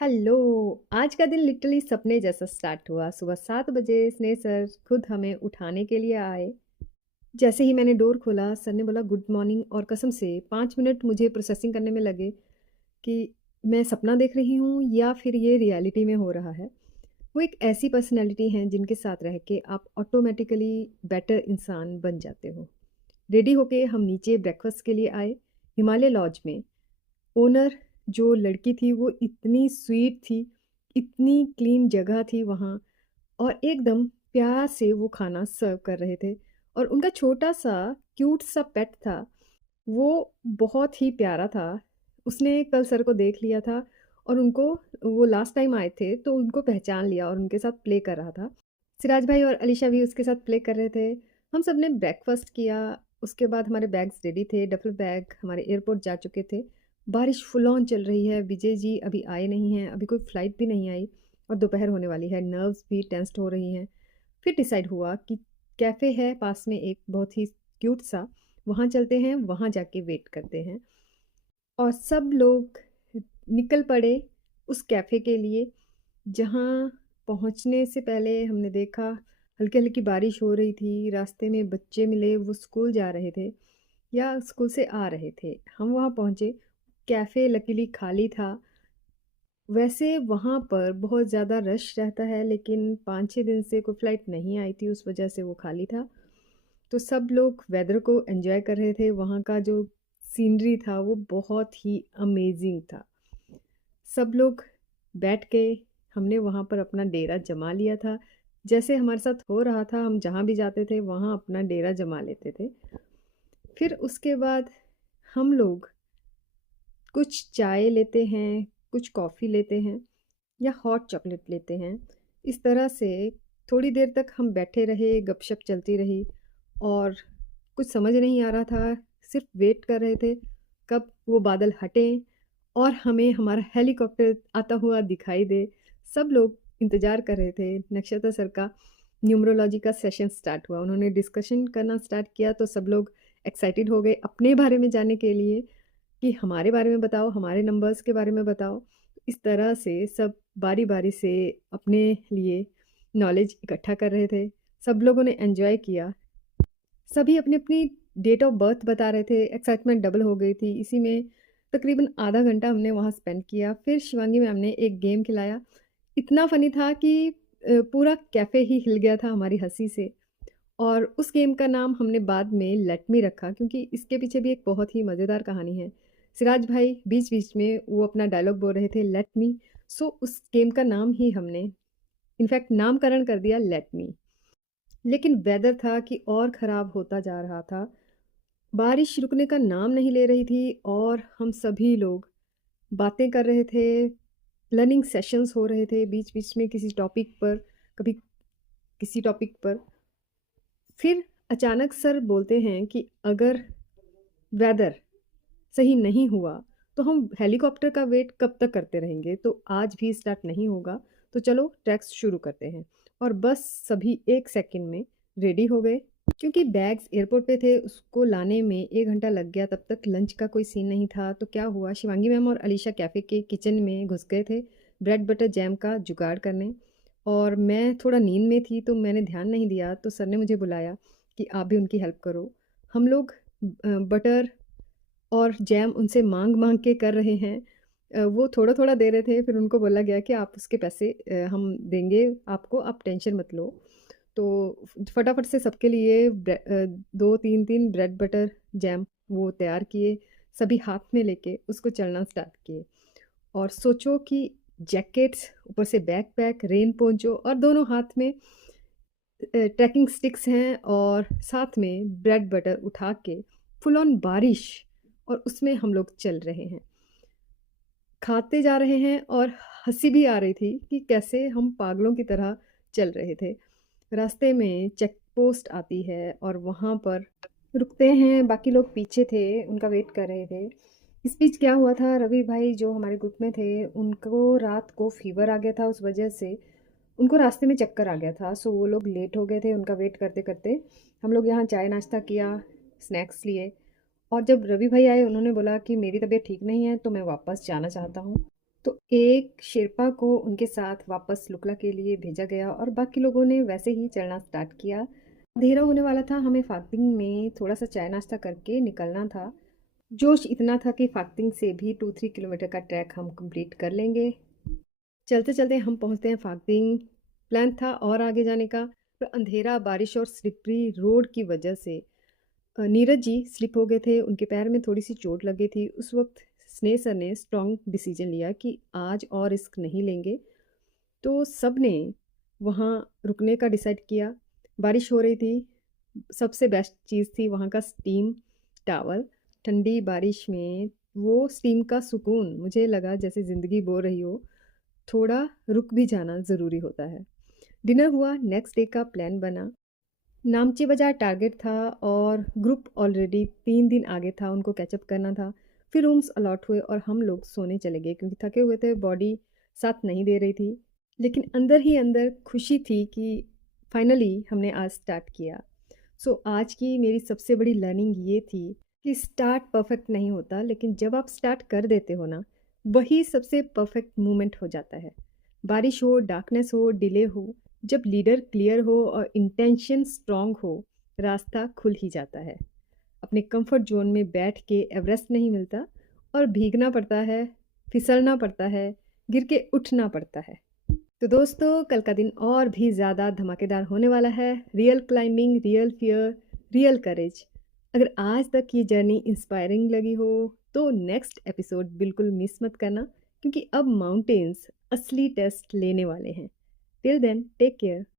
Hello. आज का दिन लिटरली सपने जैसा स्टार्ट हुआ। सुबह 7 बजे स्नेह सर खुद हमें उठाने के लिए आए। जैसे ही मैंने डोर खोला, सर ने बोला गुड मॉर्निंग और कसम से 5 मिनट मुझे प्रोसेसिंग करने में लगे कि मैं सपना देख रही हूँ या फिर ये रियलिटी में हो रहा है। वो एक ऐसी पर्सनैलिटी हैं जिनके साथ रह के आप ऑटोमेटिकली बेटर इंसान बन जाते हो। रेडी होके हम नीचे ब्रेकफास्ट के लिए आए हिमालय लॉज में। ओनर जो लड़की थी वो इतनी स्वीट थी, इतनी क्लीन जगह थी वहाँ, और एकदम प्यार से वो खाना सर्व कर रहे थे। और उनका छोटा-सा क्यूट सा पेट था, वो बहुत ही प्यारा था। उसने कल सर को देख लिया था और उनको वो लास्ट टाइम आए थे तो उनको पहचान लिया और उनके साथ प्ले कर रहा था। सिराज भाई और अलीशा भी उसके साथ प्ले कर रहे थे। हम सब ने ब्रेकफ़ास्ट किया, उसके बाद हमारे बैग्स रेडी थे, डफल बैग हमारे एयरपोर्ट जा चुके थे। बारिश फुल ऑन चल रही है, विजय जी अभी आए नहीं हैं, अभी कोई फ़्लाइट भी नहीं आई और दोपहर होने वाली है, नर्व्स भी टेंस्ड हो रही हैं। फिर डिसाइड हुआ कि कैफ़े है पास में एक बहुत ही क्यूट सा, वहाँ चलते हैं, वहाँ जाके वेट करते हैं। और सब लोग निकल पड़े उस कैफ़े के लिए, जहाँ पहुँचने से पहले हमने देखा हल्की-हल्की बारिश हो रही थी, रास्ते में बच्चे मिले, वो स्कूल जा रहे थे या स्कूल से आ रहे थे। हम वहाँ पहुँचे, कैफ़े लकीली खाली था। वैसे वहाँ पर बहुत ज़्यादा रश रहता है, लेकिन 5-6 दिन से कोई फ़्लाइट नहीं आई थी, उस वजह से वो खाली था। तो सब लोग वेदर को एन्जॉय कर रहे थे, वहाँ का जो सीनरी था वो बहुत ही अमेज़िंग था। सब लोग बैठ के हमने वहाँ पर अपना डेरा जमा लिया था। जैसे हमारे साथ हो रहा था, हम जहाँ भी जाते थे वहाँ अपना डेरा जमा लेते थे। फिर उसके बाद हम लोग कुछ चाय लेते हैं, कुछ कॉफ़ी लेते हैं या हॉट चॉकलेट लेते हैं। इस तरह से थोड़ी देर तक हम बैठे रहे, गपशप चलती रही और कुछ समझ नहीं आ रहा था, सिर्फ़ वेट कर रहे थे कब वो बादल हटें और हमें हमारा हेलीकॉप्टर आता हुआ दिखाई दे। सब लोग इंतज़ार कर रहे थे। नक्षत्र सर का न्यूमरोलॉजी का सेशन स्टार्ट हुआ। उन्होंने डिस्कशन करना स्टार्ट किया तो सब लोग एक्साइटेड हो गए अपने बारे में जानने के लिए कि हमारे बारे में बताओ, हमारे नंबर्स के बारे में बताओ। इस तरह से सब बारी-बारी से अपने लिए नॉलेज इकट्ठा कर रहे थे। सब लोगों ने एन्जॉय किया। सभी अपनी-अपनी डेट ऑफ बर्थ बता रहे थे, एक्साइटमेंट डबल हो गई थी। इसी में तकरीबन आधा घंटा हमने वहाँ स्पेंड किया। फिर शिवांगी मैम ने एक गेम खिलाया। इतना फ़नी था कि पूरा कैफ़े ही हिल गया था हमारी हँसी से। और उस गेम का नाम हमने बाद में लेट मी रखा, क्योंकि इसके पीछे भी एक बहुत ही मज़ेदार कहानी है। सिराज भाई बीच-बीच में वो अपना डायलॉग बोल रहे थे लेट मी, सो उस गेम का नाम ही हमने इनफैक्ट नामकरण कर दिया लेट मी। लेकिन वेदर था कि और ख़राब होता जा रहा था। बारिश रुकने का नाम नहीं ले रही थी और हम सभी लोग बातें कर रहे थे, लर्निंग सेशंस हो रहे थे बीच-बीच में किसी टॉपिक पर, कभी किसी टॉपिक पर। फिर अचानक सर बोलते हैं कि अगर वेदर सही नहीं हुआ, तो हम हेलीकॉप्टर का वेट कब तक करते रहेंगे? तो आज भी स्टार्ट नहीं होगा, तो चलो ट्रैक्स शुरू करते हैं। और बस सभी 1 सेकंड में रेडी हो गए। क्योंकि बैग्स एयरपोर्ट पे थे, उसको लाने में 1 घंटा लग गया, तब तक लंच का कोई सीन नहीं था। तो क्या हुआ, शिवांगी मैम और अलीशा कैफ़े के किचन में घुस गए थे, ब्रेड बटर जैम का जुगाड़ करने। और मैं थोड़ा नींद में थी, तो मैंने ध्यान नहीं दिया, तो सर ने मुझे बुलाया कि आप भी उनकी हेल्प करो। हम लोग बटर और जैम उनसे माँग-माँग के कर रहे हैं। वो थोड़ा-थोड़ा दे रहे थे, फिर उनको बोला गया कि आप उसके पैसे हम देंगे आपको, आप टेंशन मत लो। तो फटाफट से सबके लिए 2 3-3 ब्रेड बटर जैम वो तैयार किए, सभी हाथ में लेके उसको चलना स्टार्ट किए। और सोचो कि जैकेट्स, ऊपर से बैकपैक, रेन पोंचो और दोनों हाथ में ट्रैकिंग स्टिक्स हैं और साथ में ब्रेड बटर उठा के फुल ऑन बारिश, और उसमें हम लोग चल रहे हैं। खाते जा रहे हैं और हँसी भी आ रही थी कि कैसे हम पागलों की तरह चल रहे थे। रास्ते में चेक पोस्ट आती है और वहाँ पर रुकते हैं, बाकी लोग पीछे थे, उनका वेट कर रहे थे। इस बीच क्या हुआ था, रवि भाई जो हमारे ग्रुप में थे, उनको रात को फ़ीवर आ गया था, उस वजह से उनको रास्ते में चक्कर आ गया था। सो वो लोग लेट हो गए थे, उनका वेट करते-करते। हम लोग यहाँ चाय नाश्ता किया, स्नैक्स लिए और जब रवि भाई आए उन्होंने बोला कि मेरी तबीयत ठीक नहीं है, तो मैं वापस जाना चाहता हूँ। तो एक शेरपा को उनके साथ वापस लुकला के लिए भेजा गया और बाकी लोगों ने वैसे ही चलना स्टार्ट किया। अंधेरा होने वाला था, हमें फाक्तिंग में थोड़ा सा चाय नाश्ता करके निकलना था। जोश इतना था कि फाक्तिंग से भी 2-3 किलोमीटर का ट्रैक हम कंप्लीट कर लेंगे। चलते चलते हम पहुंचते हैं फाक्तिंग। प्लान था और आगे जाने का, पर अंधेरा, बारिश और स्लिपरी रोड की वजह से नीरज जी स्लिप हो गए थे, उनके पैर में थोड़ी सी चोट लग गई थी। उस वक्त स्नेह सर ने स्ट्रॉन्ग डिसीजन लिया कि आज और रिस्क नहीं लेंगे, तो सब ने वहाँ रुकने का डिसाइड किया। बारिश हो रही थी, सबसे बेस्ट चीज़ थी वहाँ का स्टीम टावल। ठंडी बारिश में वो स्टीम का सुकून, मुझे लगा जैसे ज़िंदगी बो रही हो। थोड़ा रुक भी जाना ज़रूरी होता है। डिनर हुआ, नेक्स्ट डे का प्लान बना। नामची बाज़ार टारगेट था और ग्रुप ऑलरेडी 3 दिन आगे था, उनको कैचअप करना था। फिर रूम्स अलॉट हुए और हम लोग सोने चले गए क्योंकि थके हुए थे, बॉडी साथ नहीं दे रही थी। लेकिन अंदर ही अंदर खुशी थी कि फाइनली हमने आज स्टार्ट किया। सो आज की मेरी सबसे बड़ी लर्निंग ये थी कि स्टार्ट परफेक्ट नहीं होता, लेकिन जब आप स्टार्ट कर देते हो ना, वही सबसे परफेक्ट मोमेंट हो जाता है। बारिश हो, डार्कनेस हो, डिले हो, जब लीडर क्लियर हो और इंटेंशन स्ट्रांग हो, रास्ता खुल ही जाता है। अपने कंफर्ट जोन में बैठ के एवरेस्ट नहीं मिलता, और भीगना पड़ता है, फिसलना पड़ता है, गिर के उठना पड़ता है। तो दोस्तों, कल का दिन और भी ज़्यादा धमाकेदार होने वाला है। Real climbing, real fear, real courage. अगर आज तक ये जर्नी इंस्पायरिंग लगी हो तो नेक्स्ट एपिसोड बिल्कुल मिस मत करना, क्योंकि अब माउंटेन्स असली टेस्ट लेने वाले हैं। Till then, take care.